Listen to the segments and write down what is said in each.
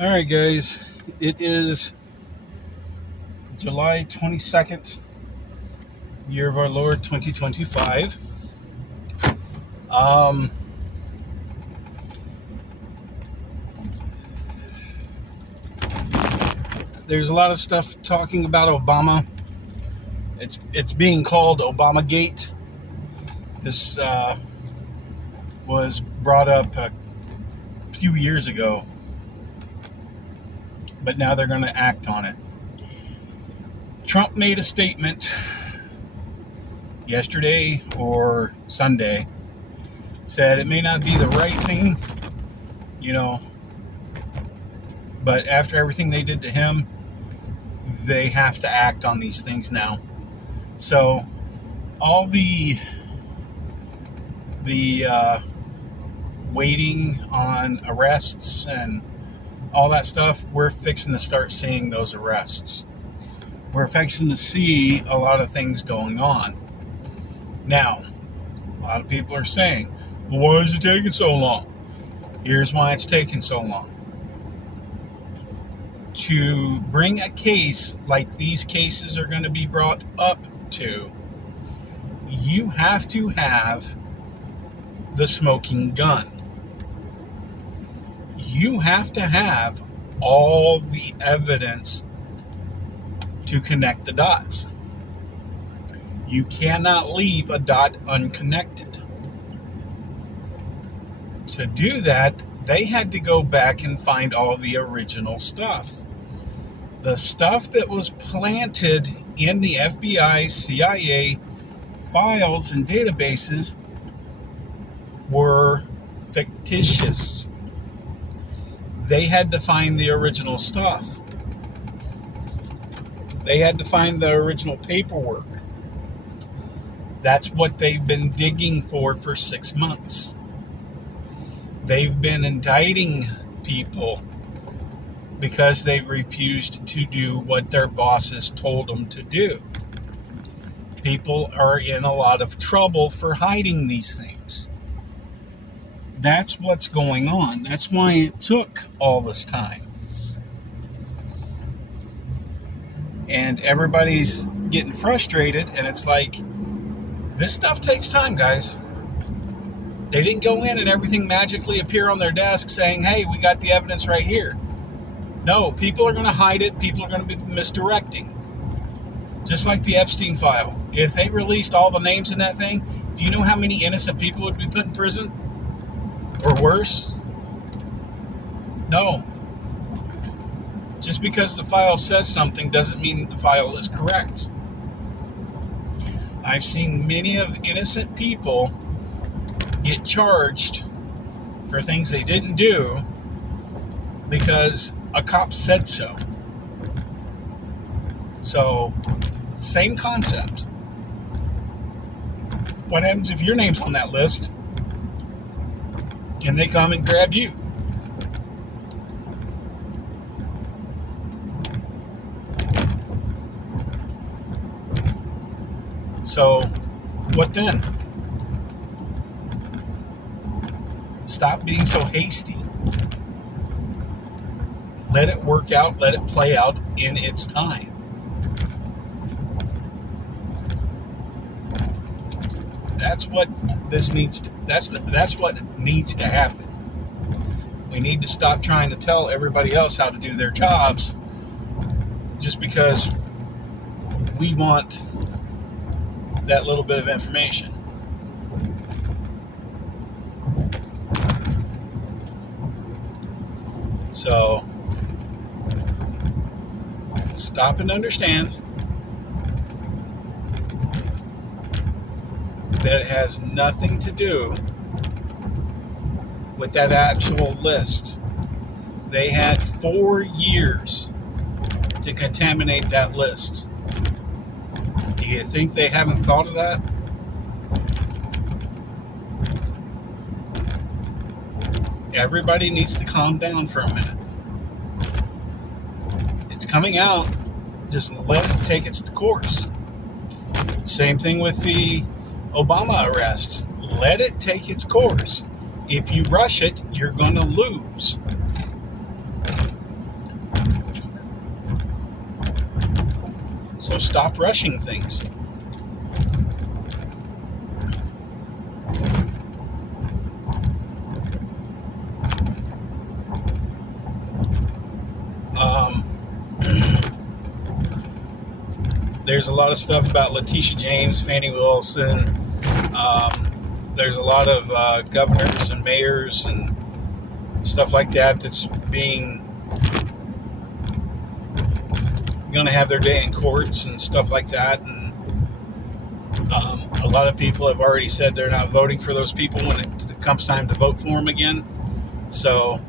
All right, guys. It is July 22nd, year of our Lord 2025. Um, there's a lot of stuff talking about Obama. It's being called Obamagate. This was brought up a few years ago, but now they're going to act on it. Trump made a statement yesterday or Sunday, said it may not be the right thing, but after everything they did to him, they have to act on these things now. So all the waiting on arrests and all that stuff, we're fixing to start seeing those arrests. We're fixing to see a lot of things going on. Now, a lot of people are saying, well, why is it taking so long? Here's why it's taking so long. To bring a case like these cases are going to be brought up to, you have to have the smoking gun. You have to have all the evidence to connect the dots. You cannot leave a dot unconnected. To do that, they had to go back and find all the original stuff. The stuff that was planted in the FBI, CIA files and databases were fictitious. They had to find the original stuff. They had to find the original paperwork. That's what they've been digging for 6 months. They've been indicting people because they refused to do what their bosses told them to do. People are in a lot of trouble for hiding these things. That's what's going on. That's why it took all this time. And everybody's getting frustrated, and it's like, this stuff takes time, guys. They didn't go in and everything magically appear on their desk saying, hey, we got the evidence right here. No, people are going to hide it. People are going to be misdirecting. Just like the Epstein file. If they released all the names in that thing, do you know how many innocent people would be put in prison? Or worse? No. Just because the file says something doesn't mean the file is correct. I've seen many of innocent people get charged for things they didn't do because a cop said so. So, same concept. What happens if your name's on that list and they come and grab you? So, what then? Stop being so hasty. Let it work out, let it play out in its time. That's what this needs to that's what needs to happen. We need to stop trying to tell everybody else how to do their jobs just because we want that little bit of information. So, stop and understand that it has nothing to do with that actual list. They had 4 years to contaminate that list. Do you think they haven't thought of that? Everybody needs to calm down for a minute. It's coming out. Just let it take its course. Same thing with the Obama arrests. Let it take its course. If you rush it, you're going to lose. So stop rushing things. There's a lot of stuff about Letitia James, Fannie Wilson. There's a lot of governors and mayors and stuff like that that's going to have their day in courts and stuff like that. And a lot of people have already said they're not voting for those people when it comes time to vote for them again. So,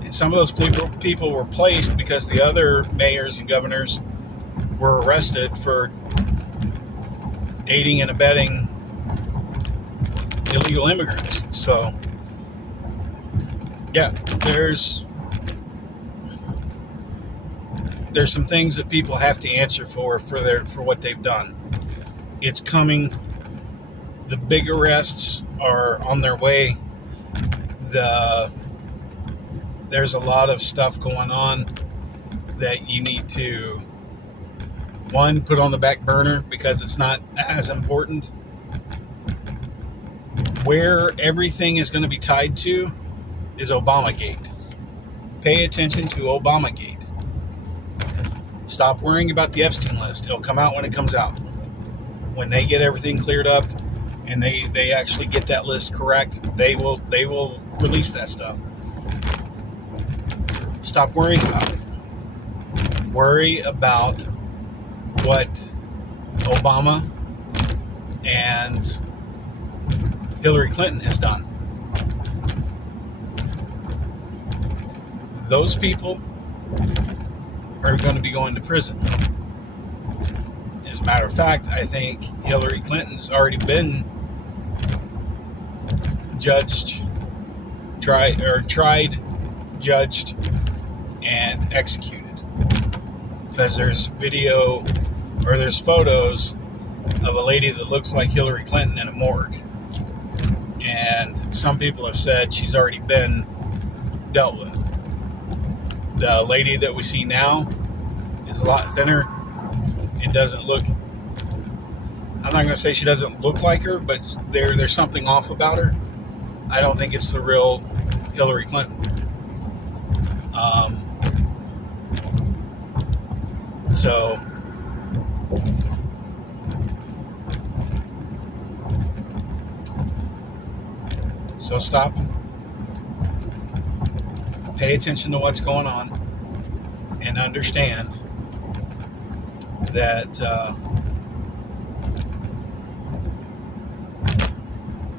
and some of those people were placed because the other mayors and governors were arrested for aiding and abetting illegal immigrants. So, yeah, there's some things that people have to answer for what they've done. It's coming. The big arrests are on their way. There's a lot of stuff going on that you need to, one, put on the back burner because it's not as important. Where everything is going to be tied to is Obamagate. Pay attention to Obamagate. Stop worrying about the Epstein list. It'll come out when it comes out. When they get everything cleared up and they actually get that list correct, they will release that stuff. Stop worrying about it. Worry about what Obama and Hillary Clinton has done. Those people are going to be going to prison. As a matter of fact, I think Hillary Clinton's already been tried, judged, and executed. Because there's there's photos of a lady that looks like Hillary Clinton in a morgue. And some people have said she's already been dealt with. The lady that we see now is a lot thinner and doesn't look, I'm not going to say she doesn't look like her, but there's something off about her. I don't think it's the real Hillary Clinton. So stop. Pay attention to what's going on and understand that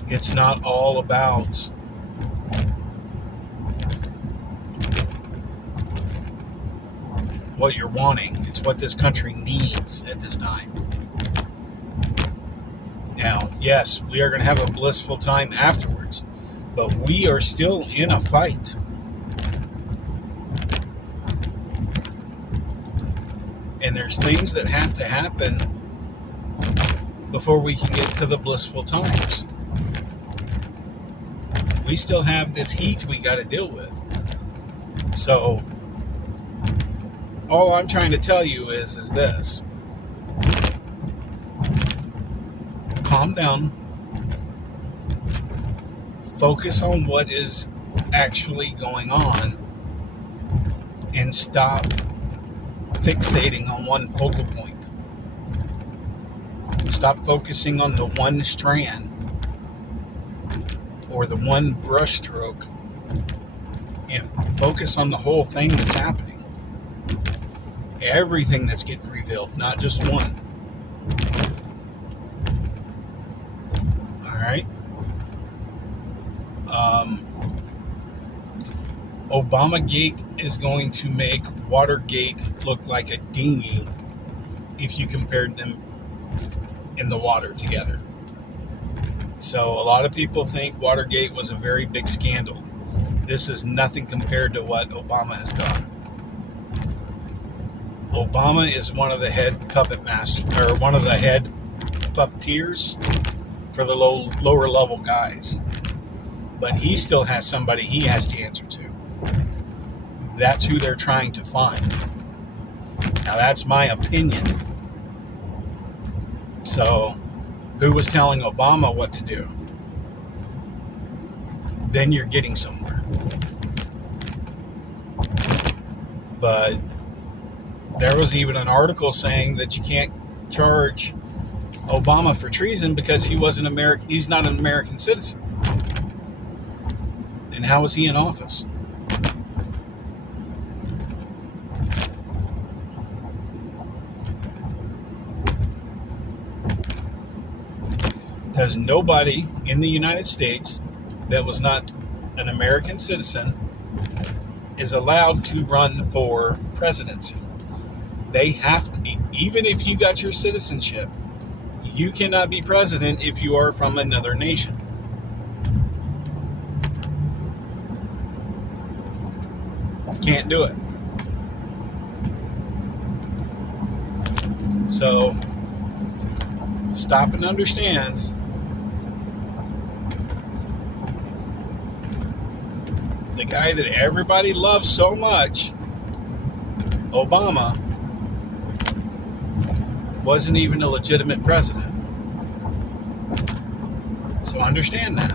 it's not all about what you're wanting. It's what this country needs at this time. Now, yes, we are going to have a blissful time afterwards, but we are still in a fight. And there's things that have to happen before we can get to the blissful times. We still have this heat we got to deal with. So, all I'm trying to tell you is this. Calm down. Focus on what is actually going on and stop fixating on one focal point. Stop focusing on the one strand or the one brush stroke and focus on the whole thing that's happening. Everything that's getting revealed, not just one. Alright? Obamagate is going to make Watergate look like a dinghy if you compared them in the water together. So a lot of people think Watergate was a very big scandal. This is nothing compared to what Obama has done. Obama is one of the head puppet masters, or one of the head puppeteers for the lower level guys. But he still has somebody he has to answer to. That's who they're trying to find. Now that's my opinion. So, who was telling Obama what to do? Then you're getting somewhere. But there was even an article saying that you can't charge Obama for treason because he's not an American citizen. And how was he in office? Because nobody in the United States that was not an American citizen is allowed to run for presidency. They have to, even if you got your citizenship, you cannot be president if you are from another nation. Can't do it. So, stop and understand. The guy that everybody loves so much, Obama, wasn't even a legitimate president. So understand that.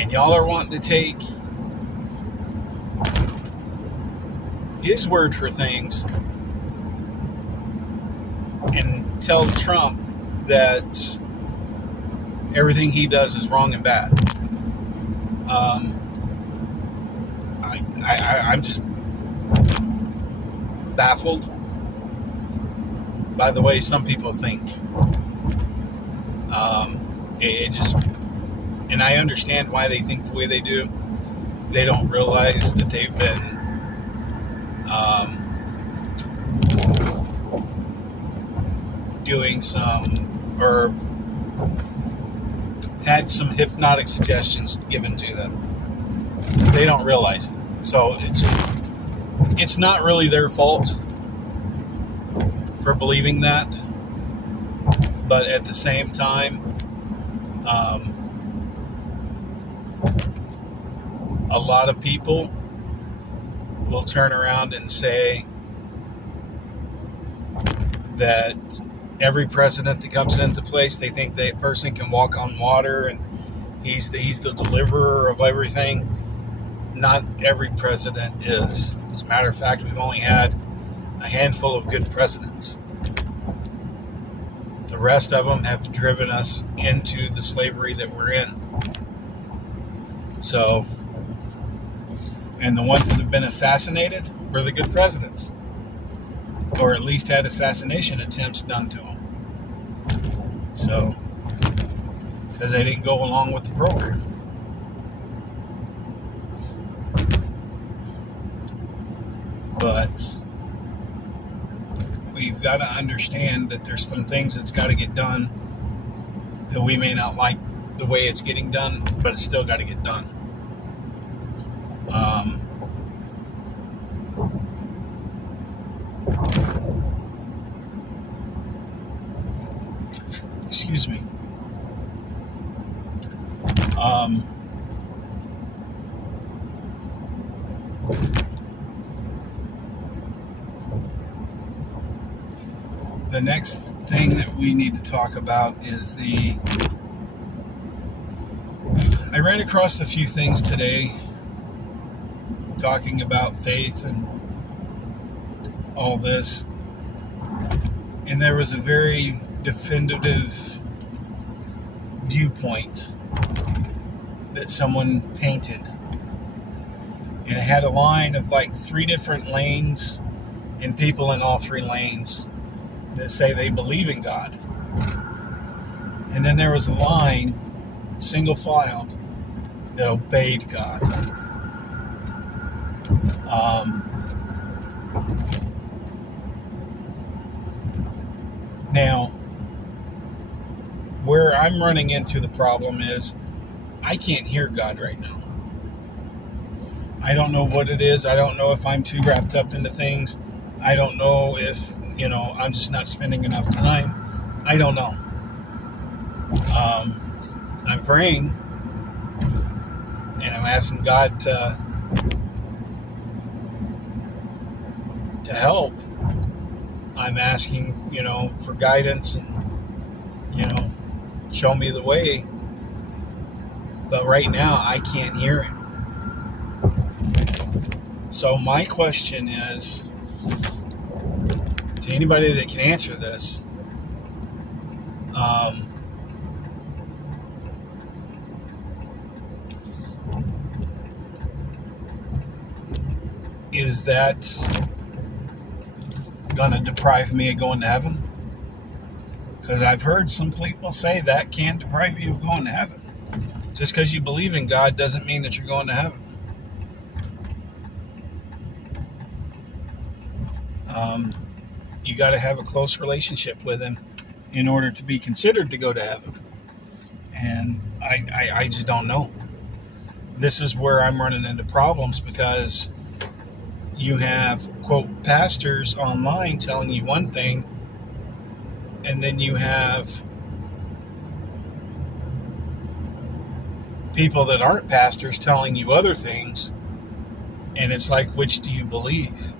And y'all are wanting to take his word for things and tell Trump that everything he does is wrong and bad. I'm just baffled by the way some people think. It just, and I understand why they think the way they do. They don't realize that they've been doing some, or had some hypnotic suggestions given to them. They don't realize it. So it's not really their fault for believing that, but at the same time, a lot of people will turn around and say that every president that comes into place, they think that person can walk on water and he's the deliverer of everything. Not every president is. As a matter of fact, we've only had a handful of good presidents. The rest of them have driven us into the slavery that we're in. So, and the ones that have been assassinated were the good presidents, or at least had assassination attempts done to them. So, because they didn't go along with the program. But we've got to understand that there's some things that's got to get done that we may not like the way it's getting done, but it's still got to get done. Excuse me. The next thing that we need to talk about is I ran across a few things today talking about faith and all this, and there was a very definitive viewpoint that someone painted, and it had a line of like 3 different lanes and people in all 3 lanes that say they believe in God. And then there was a line, single filed, that obeyed God. Now, where I'm running into the problem is I can't hear God right now. I don't know what it is. I don't know if I'm too wrapped up into things. I don't know if, I'm just not spending enough time. I don't know. I'm praying and I'm asking God to help. I'm asking, for guidance and, show me the way. But right now, I can't hear him. So my question is, to anybody that can answer this, is that going to deprive me of going to heaven? Because I've heard some people say that can deprive you of going to heaven. Just because you believe in God doesn't mean that you're going to heaven. You got to have a close relationship with Him in order to be considered to go to heaven. And I just don't know. This is where I'm running into problems, because you have, quote, pastors online telling you one thing, and then you have people that aren't pastors telling you other things, and it's like, which do you believe?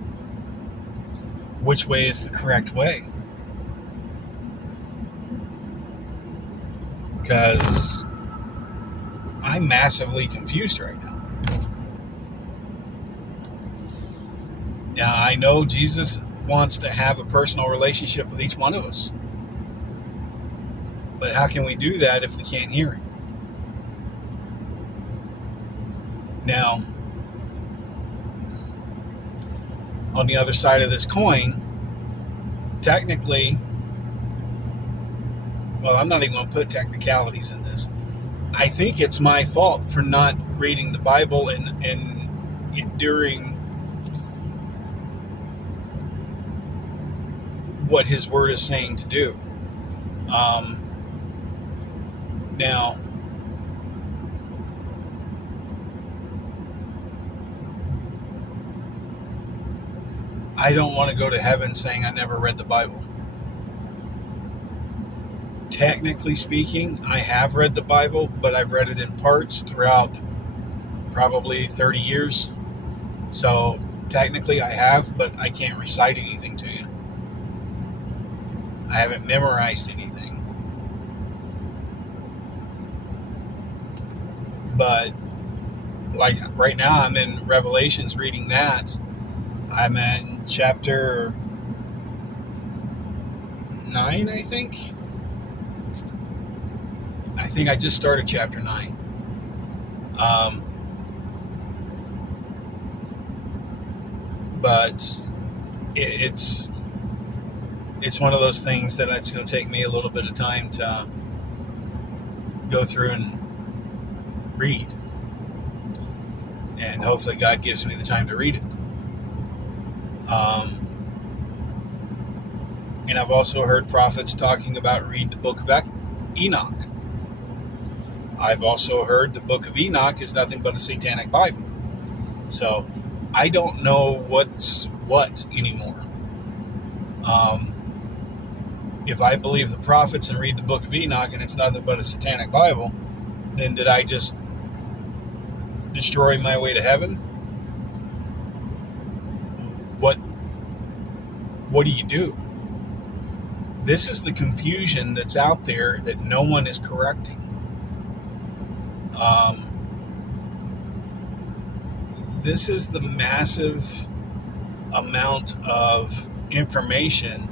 Which way is the correct way? Because I'm massively confused right now. Now, I know Jesus wants to have a personal relationship with each one of us. But how can we do that if we can't hear Him? Now, on the other side of this coin, technically, well, I'm not even going to put technicalities in this. I think it's my fault for not reading the Bible and enduring what His Word is saying to do. Now, I don't want to go to heaven saying I never read the Bible. Technically speaking, I have read the Bible, but I've read it in parts throughout probably 30 years. So technically I have, but I can't recite anything to you. I haven't memorized anything. But like right now, I'm in Revelations reading that. I'm in chapter 9, I think. I think I just started chapter 9. But it's one of those things that it's going to take me a little bit of time to go through and read. And hopefully God gives me the time to read it. And I've also heard prophets talking about read the book of Enoch. I've also heard the book of Enoch is nothing but a satanic Bible. So I don't know what's what anymore. If I believe the prophets and read the book of Enoch and it's nothing but a satanic Bible, then did I just destroy my way to heaven? What do you do? This is the confusion that's out there that no one is correcting. This is the massive amount of information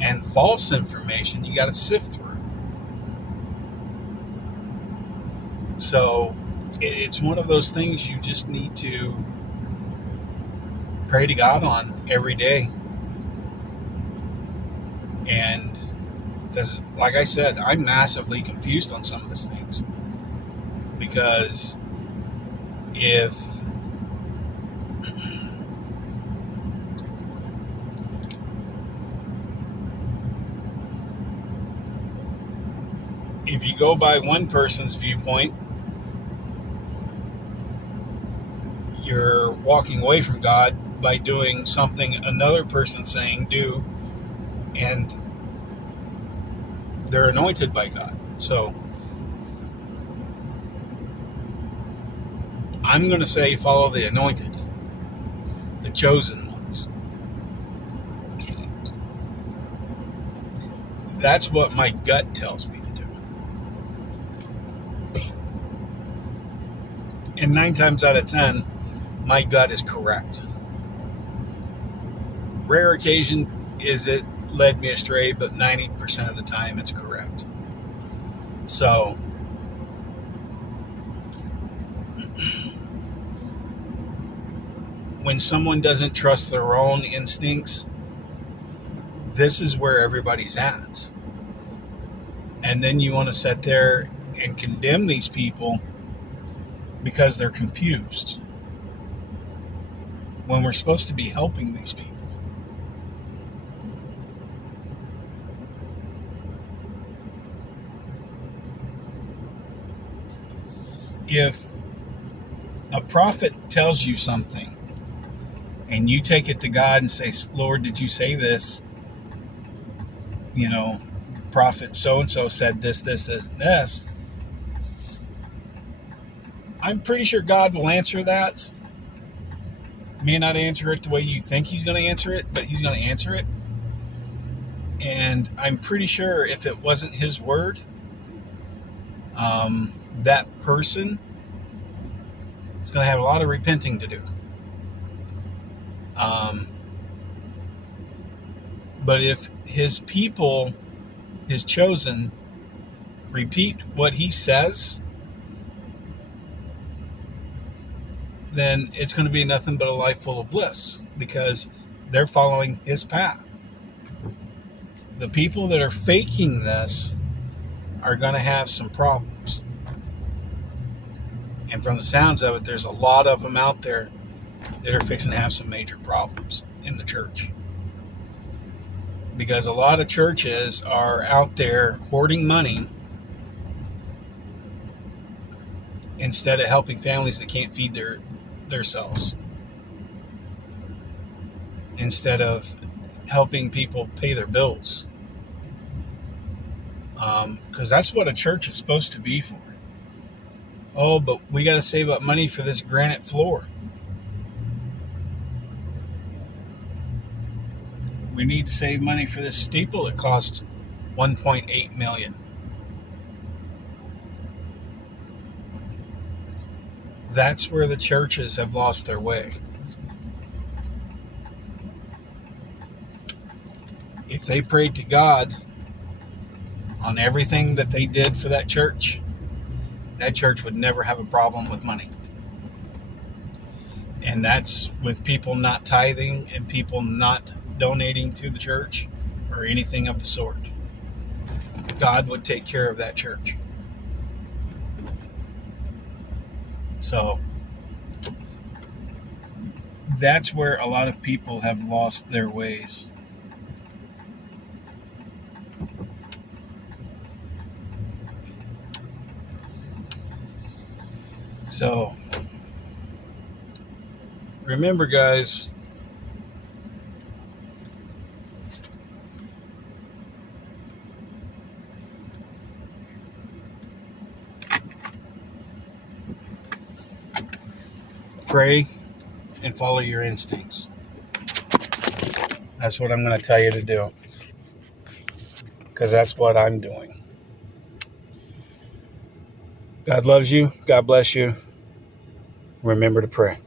and false information you got to sift through. So it's one of those things you just need to pray to God on every day. And because, like I said, I'm massively confused on some of these things. Because if you go by one person's viewpoint, you're walking away from God by doing something another person's saying do, and they're anointed by God. So I'm going to say follow the anointed, the chosen ones. That's what my gut tells me to do. And 9 times out of 10, my gut is correct. Rare occasion is it led me astray, but 90% of the time it's correct. So, when someone doesn't trust their own instincts, this is where everybody's at. And then you want to sit there and condemn these people because they're confused, when we're supposed to be helping these people. If a prophet tells you something and you take it to God and say, Lord, did you say this? Prophet so-and-so said this, this, this, and this. I'm pretty sure God will answer that. May not answer it the way you think he's going to answer it, but he's going to answer it. And I'm pretty sure if it wasn't his word, that person is going to have a lot of repenting to do. But if his people, his chosen, repeat what he says, then it's going to be nothing but a life full of bliss, because they're following his path. The people that are faking this are going to have some problems. And from the sounds of it, there's a lot of them out there that are fixing to have some major problems in the church. Because a lot of churches are out there hoarding money instead of helping families that can't feed themselves. Instead of helping people pay their bills. Because that's what a church is supposed to be for. Oh, but we got to save up money for this granite floor. We need to save money for this steeple that cost $1.8 million. That's where the churches have lost their way. If they prayed to God on everything that they did for that church would never have a problem with money. And that's with people not tithing and people not donating to the church or anything of the sort. God would take care of that church. So that's where a lot of people have lost their ways. So remember, guys, pray and follow your instincts. That's what I'm going to tell you to do, because that's what I'm doing. God loves you. God bless you. Remember to pray.